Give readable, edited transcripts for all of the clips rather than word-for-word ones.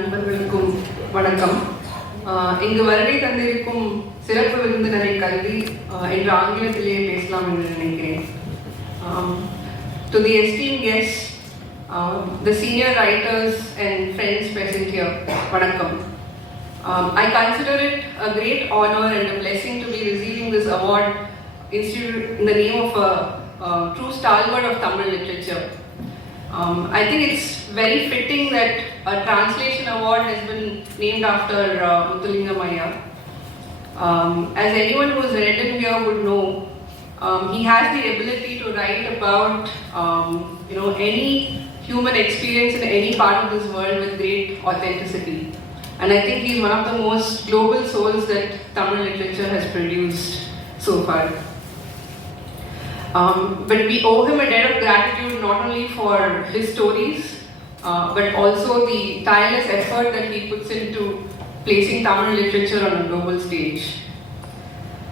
நண்பர்களுக்கும் வணக்கம். இங்கு வருகை தந்திருக்கும் சிறப்பு விருந்தினரை கல்வி என்று ஆங்கிலத்திலேயே பேசலாம் என்று நினைக்கிறேன். To the esteemed guests, the senior writers and friends present here, vanakkam. I consider it a great honor and a blessing to be receiving this award instituted in the name of a true stalwart of Tamil literature. I think it's very fitting that a translation award has been named after Muthulingam Ayya. As anyone who's read him here would know, he has the ability to write about any human experience in any part of this world with great authenticity. And I think he's one of the most global souls that Tamil literature has produced so far. But we owe him a debt of gratitude not only for his stories, but also the tireless effort that he puts into placing Tamil literature on a global stage.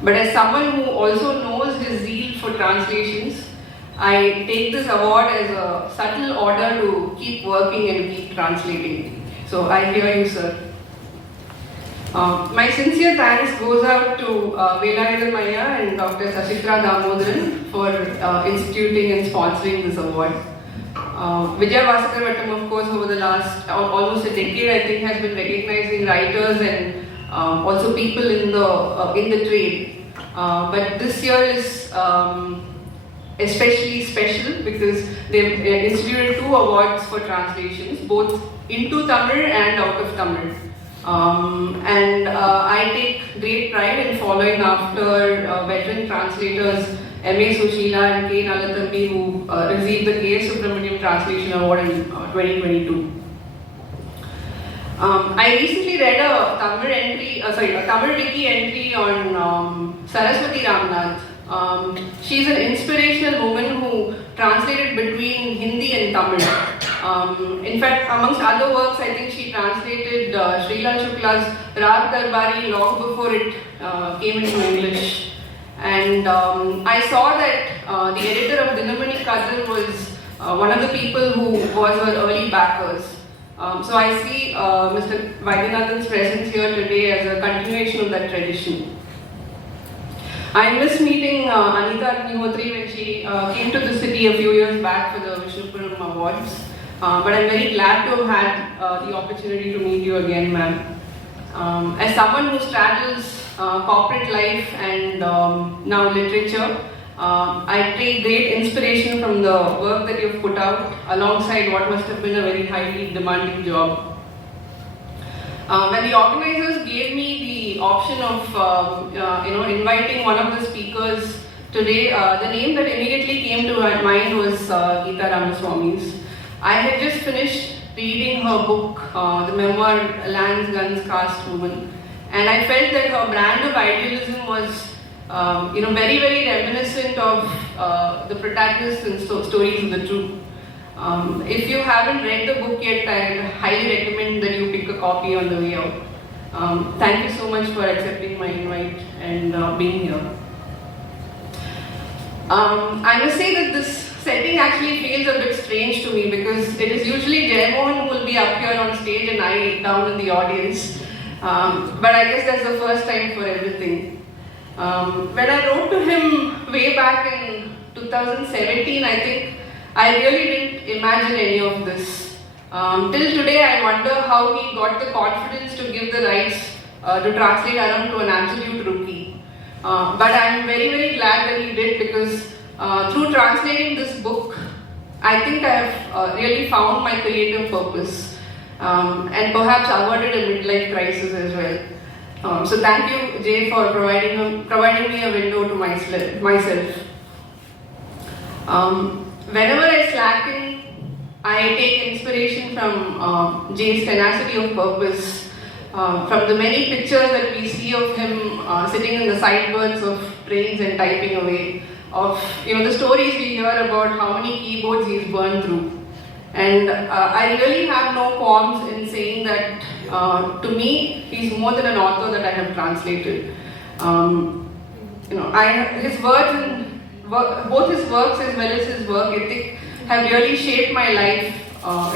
But as someone who also knows his zeal for translations, I take this award as a subtle order to keep working and keep translating. So I hear you, sir. My sincere thanks goes out to Velayudham Ayya and Dr. Sashithra Damodaran for instituting and sponsoring this award. Vijaya Vasakar Vattam, of course, over the last almost a decade, I think, has been recognizing writers and also people in the trade. But this year is especially special because they've instituted 2 awards for translations, both into Tamil and out of Tamil. I take great pride in following after veteran translators M.A. Sushila and K. Nalathambi, who received the K. Subramaniam Translation Award in 2022. I recently read a Tamil Wiki entry on Saraswati Ramnath. She's an inspirational woman who translated between Hindi and Tamil. In fact, amongst other works, I think she translated Srilal Shukla's Rag Darbari long before it came into English. And I saw that the editor of Dinamani Kadar was one of the people who was her early backers. So I see Mr. Vaidyanathan's presence here today as a continuation of that tradition. I miss meeting Anita Agnihotri when she came to the city a few years back for the Vishnupuram Awards. But I'm very glad to have had the opportunity to meet you again, ma'am. As someone who straddles corporate life and now literature, I take great inspiration from the work that you've put out alongside what must have been a very highly demanding job. When the organizers gave me the option of inviting one of the speakers today, the name that immediately came to my mind was Geeta Ramaswamy's. I had just finished reading her book, the memoir Lands, Guns, Caste Woman, and I felt that her brand of idealism was very, very reminiscent of the protagonists in Stories of the Truth. If you haven't read the book yet, I highly recommend that you pick a copy on the way out. Thank you so much for accepting my invite and being here. I must say that this setting actually feels a bit strange to me because it is usually Jaymohan who will be up here on stage and I down in the audience. But I guess that's the first time for everything. When I wrote to him way back in 2017, I think I really didn't imagine any of this. Till today, I wonder how he got the confidence to give the rights to translate Aram to an absolute rookie. But I'm very, very glad that he did because through translating this book, I think I've really found my creative purpose and perhaps avoided a midlife crisis as well. So thank you, Jay, for providing me a window to myself. Whenever I slacken, I take inspiration from Jay's tenacity of purpose, from the many pictures that we see of him sitting in the sidebirds of trains and typing away, of the stories we hear about how many keyboards he's burned through. And I really have no qualms in saying that to me, he's more than an author that I have translated. His words and both his works as well as his work ethic have really shaped my life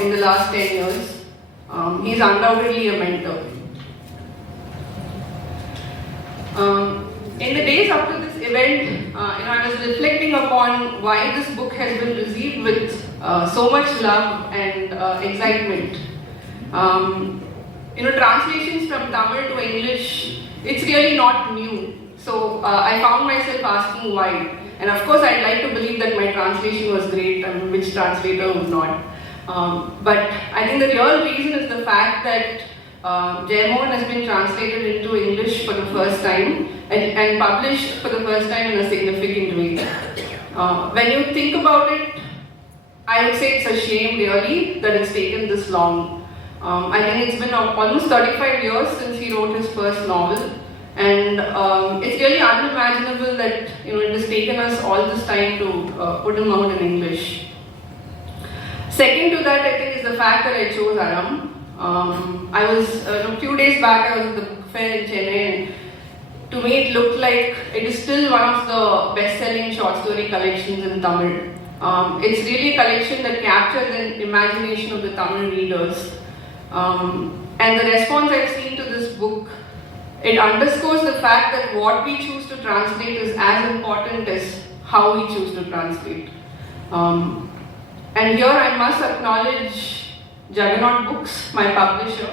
in the last 10 years. He's undoubtedly a mentor. In the days after this event, I was reflecting upon why this book has been received with so much love and excitement. Translations from Tamil to English, it's really not new. So I found myself asking why. And of course, I'd like to believe that my translation was great, and which translator would not. But I think the real reason is the fact that RaJa has been translated into English for the first time and published for the first time in a significant way. When you think about it, I would say it's a shame really that it's taken this long. I think it's been almost 35 years since he wrote his first novel, and it's really unimaginable that it has taken us all this time to put him out in English. Second to that, I think, is the fact that I chose Aram. I was a few days back. I was at the book fair in Chennai, and to me it looked like it is still one of the best-selling short story collections in Tamil. It's really a collection that captures the imagination of the Tamil readers. And the response I've seen to this book, it underscores the fact that what we choose to translate is as important as how we choose to translate. And here I must acknowledge Juggernaut Books, my publisher.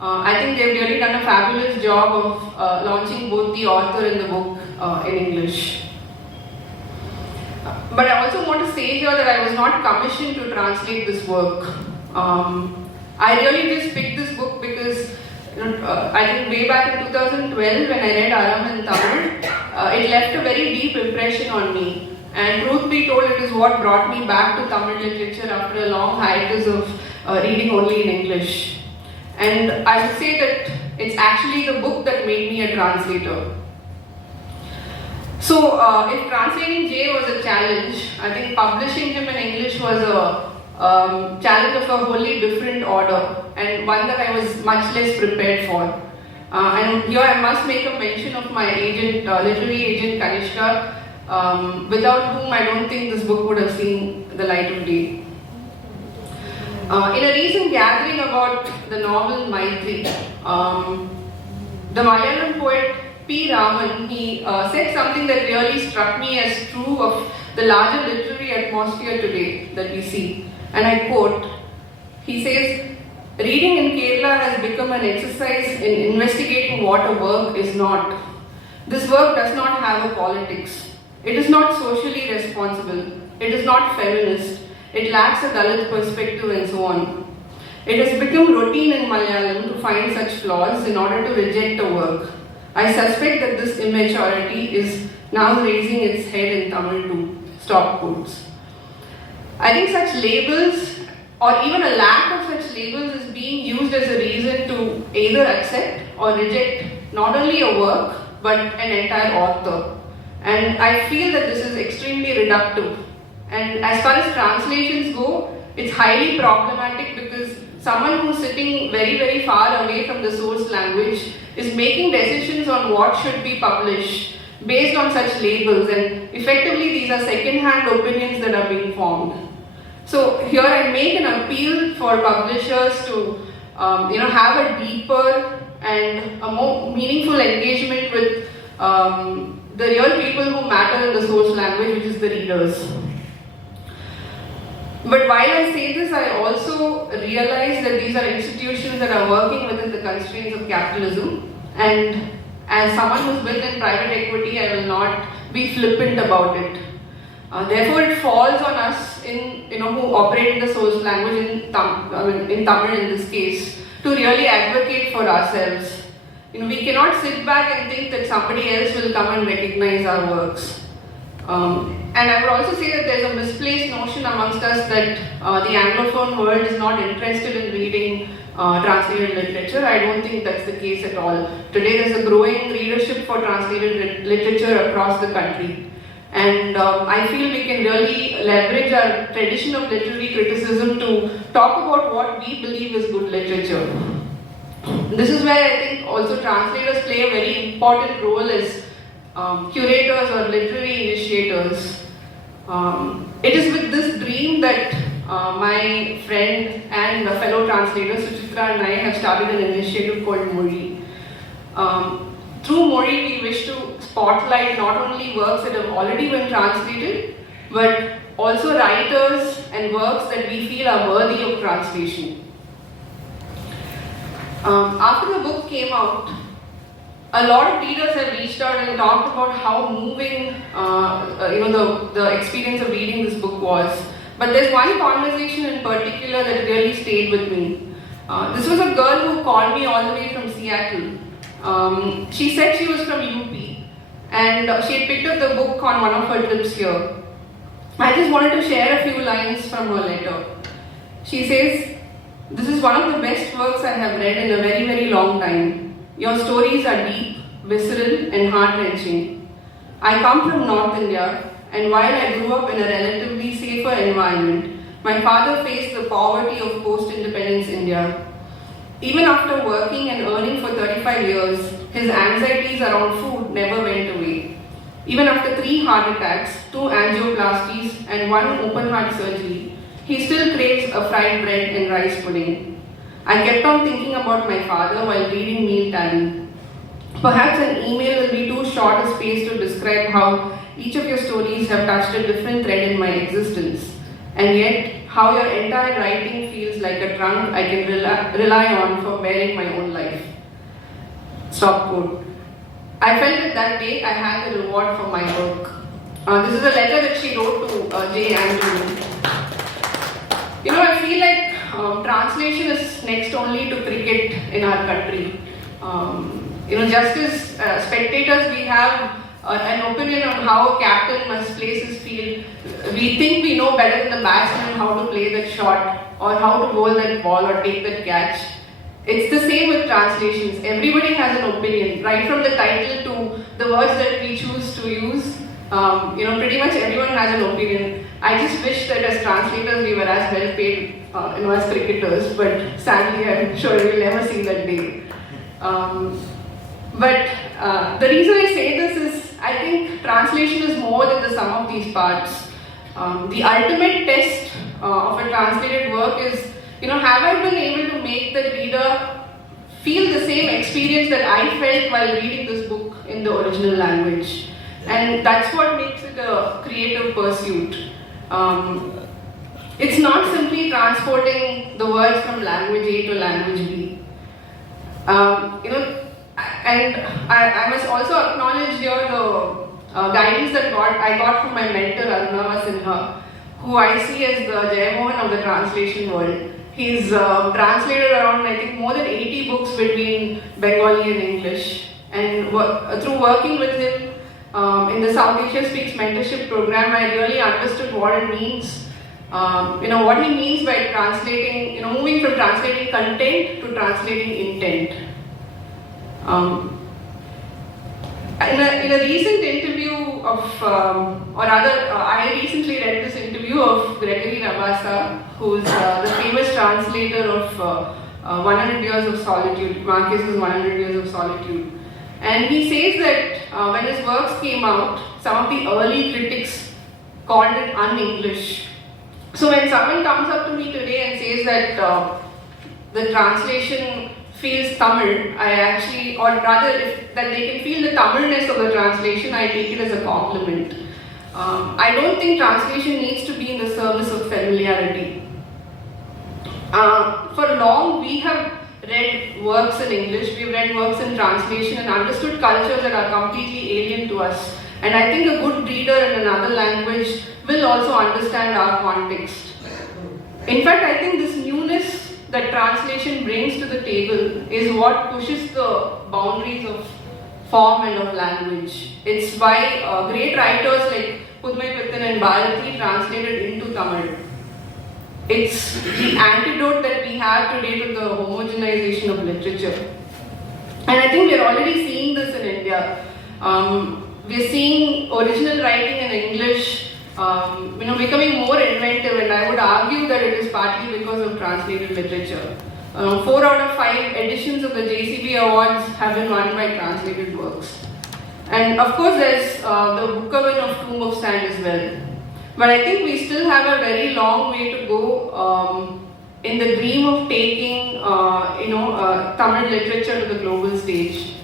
I think they've really done a fabulous job of launching both the author and the book in English. But I also want to say here that I was not commissioned to translate this work. I really just picked this book because I think way back in 2012 when I read Aram in Tamil, it left a very deep impression on me. And truth be told, it is what brought me back to Tamil literature after a long hiatus of reading only in English. And I would say that it's actually the book that made me a translator. So if translating Jay was a challenge, I think publishing him in English was a challenge of a wholly different order, and one that I was much less prepared for. And here I must make a mention of my agent, literary agent Kanishka, without whom I don't think this book would have seen the light of day. In a recent gathering about the novel Maitri, the Malayalam poet P. Raman, he said something that really struck me as true of the larger literary atmosphere today that we see. And I quote, he says, "Reading in Kerala has become an exercise in investigating what a work is not. This work does not have a politics. It is not socially responsible. It is not feminist. It lacks a Dalit perspective and so on. It has become routine in Malayalam to find such flaws in order to reject a work. I suspect that this immaturity is now raising its head in Tamil too." Stop quotes. I think such labels, or even a lack of such labels, is being used as a reason to either accept or reject not only a work but an entire author. And I feel that this is extremely reductive. And as far as translations go, it's highly problematic because someone who's sitting very, very far away from the source language is making decisions on what should be published based on such labels, and effectively these are second-hand opinions that are being formed. So here I make an appeal for publishers to have a deeper and a more meaningful engagement with the real people who matter in the source language, which is the readers. But while I say this, I also realize that these are institutions that are working within the constraints of capitalism, and as someone who's been in private equity, I will not be flippant about it. Therefore, it falls on us who operate in the source language in Tamil in this case, to really advocate for ourselves. We cannot sit back and think that somebody else will come and recognize our works. And I would also say that there's a misplaced notion amongst us that the Anglophone world is not interested in reading translated literature. I don't think that's the case at all. Today there's a growing readership for translated literature across the country. And I feel we can really leverage our tradition of literary criticism to talk about what we believe is good literature. This is where I think also translators play a very important role as curators or literary initiators. It is with this dream that my friend and fellow translator Suchitra and I have started an initiative called Mori. Through Mori, we wish to spotlight not only works that have already been translated, but also writers and works that we feel are worthy of translation. After the book came out, a lot of readers have reached out and talked about how moving the experience of reading this book was. But there's one conversation in particular that really stayed with me. This was a girl who called me all the way from Seattle. She said she was from UP and she had picked up the book on one of her trips here. I just wanted to share a few lines from her letter. She says, "This is one of the best works I have read in a very, very long time. Your stories are deep, visceral and heart-wrenching. I come from North India, and while I grew up in a relatively safer environment, my father faced the poverty of post-independence India. Even after working and earning for 35 years, his anxieties around food never went away. Even after 3 heart attacks, 2 angioplasties and 1 open heart surgery, he still craves a fried bread and rice pudding. I kept on thinking about my father while reading Meal Tally. Perhaps an email will be too short a space to describe how each of your stories have touched a different thread in my existence, and yet how your entire writing feels like a trunk I can rely on for bearing my own life." Stop quote. I felt that day I had the reward for my work. This is a letter that she wrote to J. Andrew. I feel like translation is next only to cricket in our country. Just as spectators, we have an opinion on how a captain must place his field. We think we know better than the batsman how to play that shot, or how to bowl that ball, or take that catch. It's the same with translations. Everybody has an opinion, right from the title to the words that we choose to use. Pretty much everyone has an opinion. I just wish that as translators we were as well paid as cricketers, but sadly I'm sure we'll never see that day. But the reason I say this is, I think translation is more than the sum of these parts. The ultimate test of a translated work is, have I been able to make the reader feel the same experience that I felt while reading this book in the original language? And that's what makes it a creative pursuit. It's not simply transporting the words from language A to language B. And I must also acknowledge here the guidance that I got from my mentor Arunava Sinha, who I see as the Jayamohan of the translation world. He's translated around, I think, more than 80 books between Bengali and English. And through working with him in the South Asia Speaks mentorship program, I really understood what it means. What he means by translating, moving from translating content to translating intent. In a recent interview I recently read this interview of Gregory Rabassa, who's the famous translator of 100 Years of Solitude, Marquez's 100 Years of Solitude. And he says that when his works came out, some of the early critics called it un-English. So when someone comes up to me today and says that the translation feels Tamil, that they can feel the Tamilness of the translation, I take it as a compliment. I don't think translation needs to be in the service of familiarity. For long, we have read works in English, we've read works in translation and understood cultures that are completely alien to us. And I think a good reader in another language will also understand our context. In fact, I think this newness that translation brings to the table is what pushes the boundaries of form and of language. It's why great writers like Pudmai Pittan and Bharati translated into Tamil. It's the antidote that we have today to the homogenization of literature. And I think we're already seeing this in India. We're seeing original writing in English becoming more inventive, and I would argue that it is partly because of translated literature. 4 out of 5 editions of the JCB Awards have been won by translated works. And of course there's the Booker win of Tomb of Sand as well. But I think we still have a very long way to go in the dream of taking, Tamil literature to the global stage.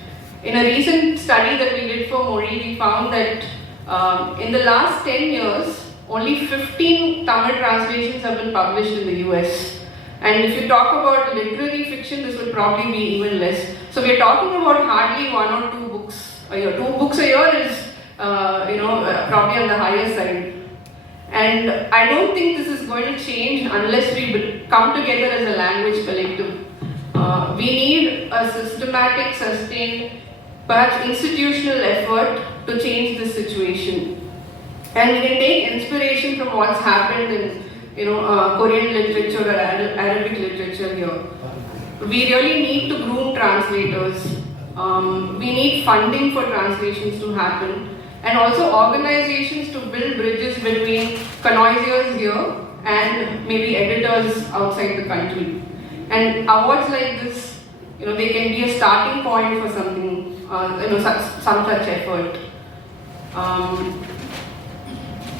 In a recent study that we did for Mori, we found that in the last 10 years, only 15 Tamil translations have been published in the US. And if you talk about literary fiction, this will probably be even less. So we are talking about hardly 1 or 2 books a year. 2 books a year is, probably on the higher side. And I don't think this is going to change unless we come together as a language collective. We need a systematic, sustained, perhaps institutional effort to change this situation. And we can take inspiration from what's happened in, Korean literature or Arabic literature here. We really need to groom translators. We need funding for translations to happen. And also organizations to build bridges between connoisseurs here and maybe editors outside the country. And awards like this, they can be a starting point for something, some such effort.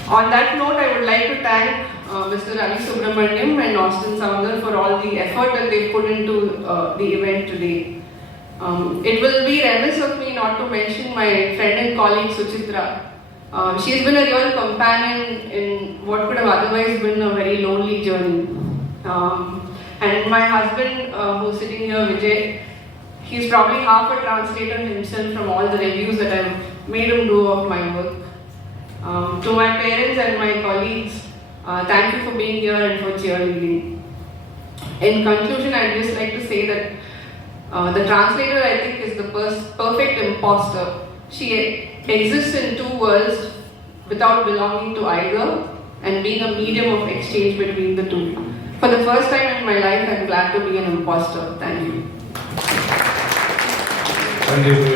On that note, I would like to thank Mr. Ravi Subramaniam and Austin Sounder for all the effort that they've put into the event today. It will be remiss of me not to mention my friend and colleague Suchitra. She's been a real companion in what could have otherwise been a very lonely journey. And my husband, who's sitting here, Vijay, he's probably half a translator himself from all the reviews that I've made him do of my work. To my parents and my colleagues, thank you for being here and for cheerleading. In conclusion, I'd just like to say that the translator, I think, is the perfect imposter. She exists in 2 worlds without belonging to either and being a medium of exchange between the 2. For the first time in my life, I'm glad to be an imposter. Thank you. Thank you.